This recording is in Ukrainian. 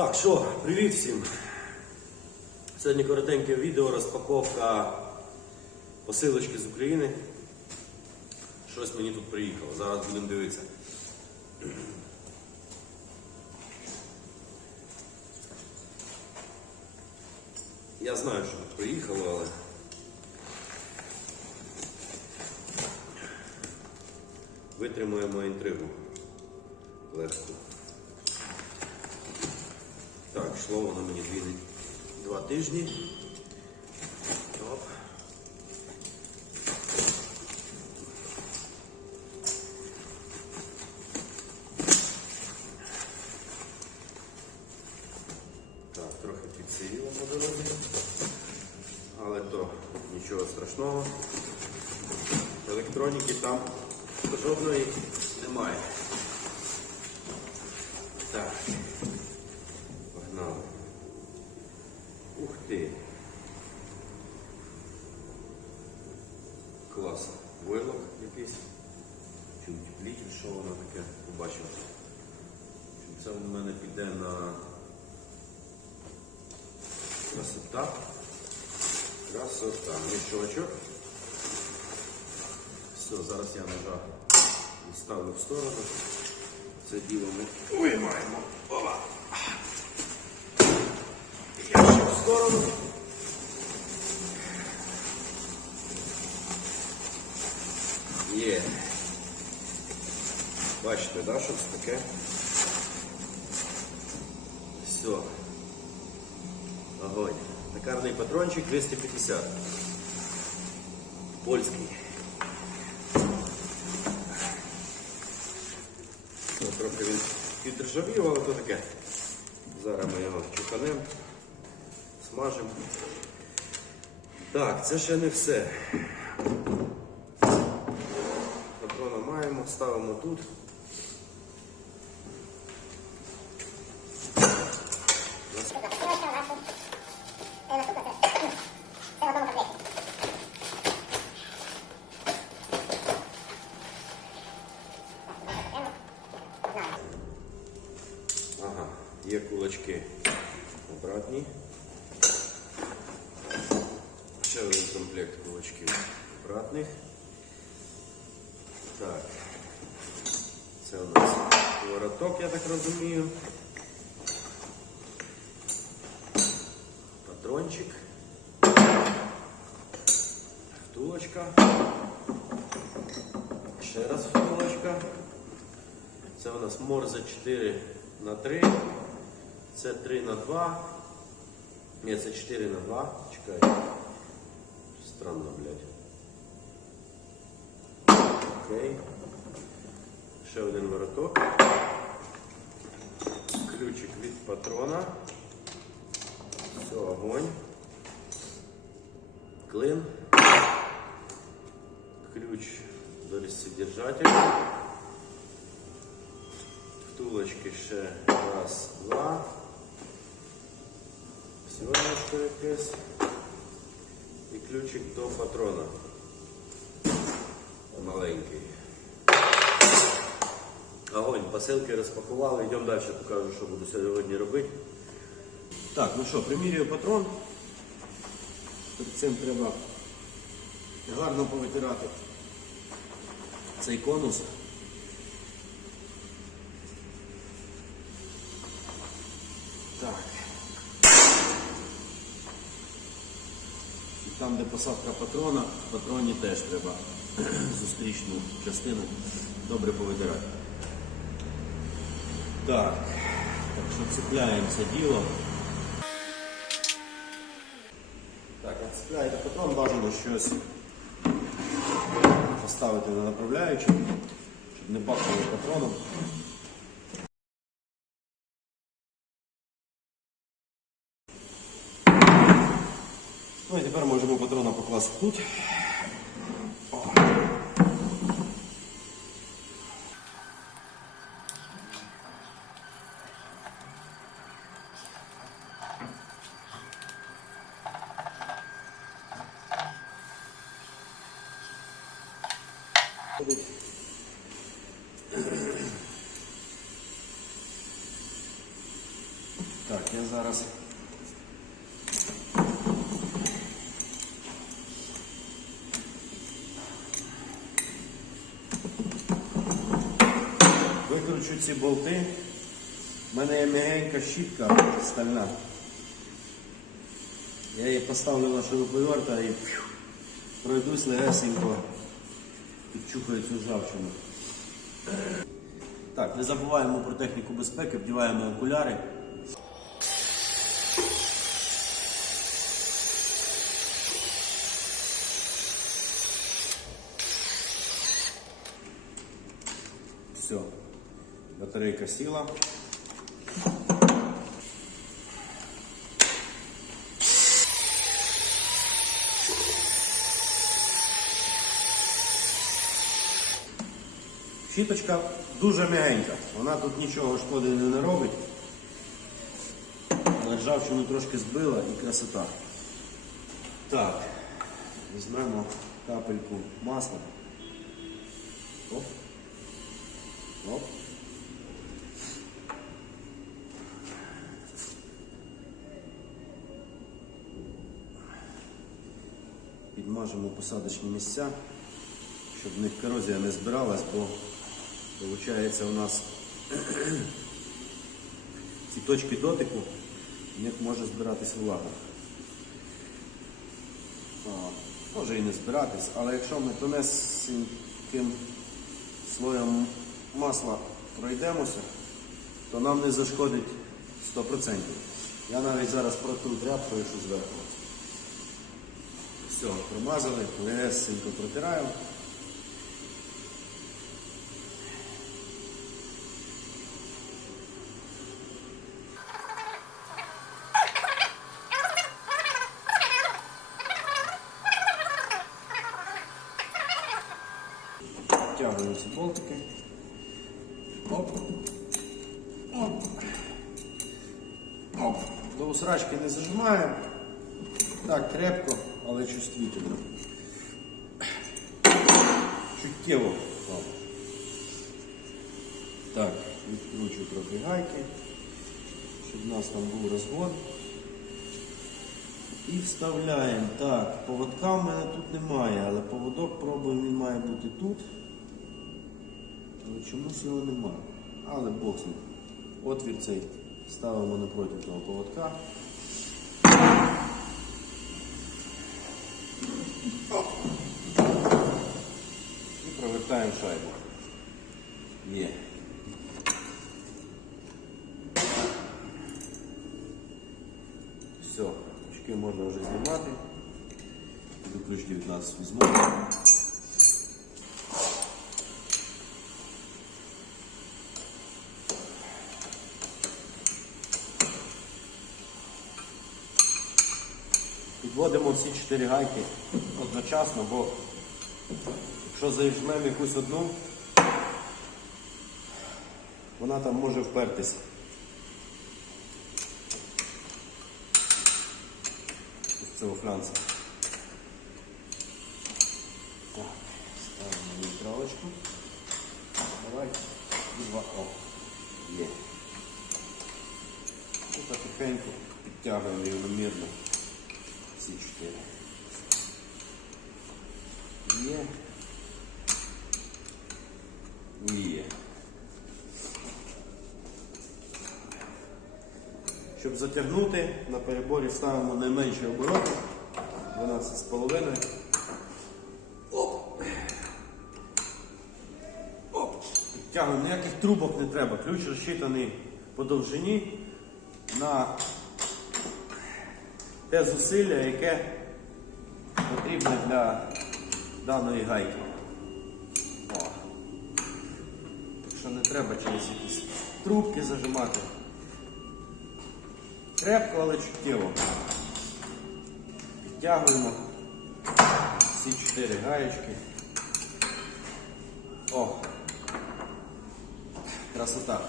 Так, що, привіт всім. Сьогодні коротеньке відео, розпаковка посилочки з України. Щось мені тут приїхало. Зараз будемо дивитися. Я знаю, що тут приїхало, але. Витримуємо інтригу. Легко. Так, воно мені дві, два тижні. Так, трохи підсиліло по дорозі. Але то нічого страшного. Електроніки там жодної немає. Побачив. Чи Це в мене піде на красота. Красота. Мішочок. Все, зараз я ножа відставлю в сторону. Це діло ми виймаємо. Опа. Ящик в сторону. Є. Да, що це таке? Все. Огонь. Токарний патрончик 250. Польський. Ну, трохи він підржавів, але то таке. Зараз ми його чуханемо, смажемо. Так, це ще не все. Патрона маємо, ставимо тут. Є кулачки обратні. Ще один комплект кулачків обратних. Так. Це у нас вороток, я так розумію. Патрончик. Втулочка. Ще раз втулочка. Це у нас морзе 4 на 3. Це 3 на 2. Ні, це 4 на 2. Чекай. Странно, блядь. Окей. Ще один вороток. Ключик від патрона. Все, огонь. Клин. Ключ до содержателя. Втулочки ще раз, два. Сьогоднішко якесь. І ключик до патрона. Маленький. Огонь, посилки розпакували, йдемо далі, покажу, що буду сьогодні робити. Так, ну що, примірюю патрон. Перед цим треба гарно повитирати цей конус. Там, де посадка патрона, патроні теж треба зустрічну частину добре повитирати. Так, так що цепляємо це діло. Так, цепляєте патрон, бажано щось поставити на направляючу, щоб не бахнуло патроном. Ну і тепер можемо патрона покласти тут. Так, я зараз. Викручу ці болти. в мене є м'ягенька щітка стальна. Я її поставлю на шуруповерта і пройдусь легесенько, підчухаю цю ржавчину. Так, не забуваємо про техніку безпеки, вдіваємо окуляри. Все, батарейка сіла. Щіточка дуже м'ягенька, вона тут нічого шкоди не робить. Але ржавчину трошки збила і красота. Так, візьмемо капельку масла. Оп. Оп. Підмажемо посадочні місця, щоб в них корозія не збиралась, бо виходить у нас ці точки дотику, в них може збиратись влага. Може і не збиратись, але якщо ми тонесеньким слоєм масла пройдемося, то нам не зашкодить 100%. Я навіть зараз протру тряпкою, що зверху. Все, промазали, легесенько протираємо. Втягуємо ці болтики. Оп. Оп. Оп. До усрачки не зажимаємо. Так, крепко, але чувствительно. Чуттєво. Так, відкручу трохи гайки, щоб у нас там був розгон. І вставляємо. Так, поводка в мене тут немає, але поводок пробуємо, він має бути тут. Але чомусь його немає. Але бог. Отвір цей ставимо напроти того поводка. Оп. І провертаємо шайбу. Є. Все, очки можна вже знімати. До ключ 19 візьму. Підводимо всі чотири гайки одночасно, бо якщо зажмемо якусь одну, вона там може впертися. З у Франції. Так, ставимо нейтралочку. Давай. Два. О. Є. І потихеньку підтягуємо рівномірно ці чотири. Є. І Є. Щоб затягнути, на переборі ставимо найменші обороти 12,5. Оп! Оп! Підтягуємо, ніяких трубок не треба. Ключ розчитаний по довжині на те зусилля, яке потрібне для даної гайки. Так що не треба через якісь трубки зажимати. Крепко, але чуттєво. Підтягуємо всі чотири гаєчки. О! Красота.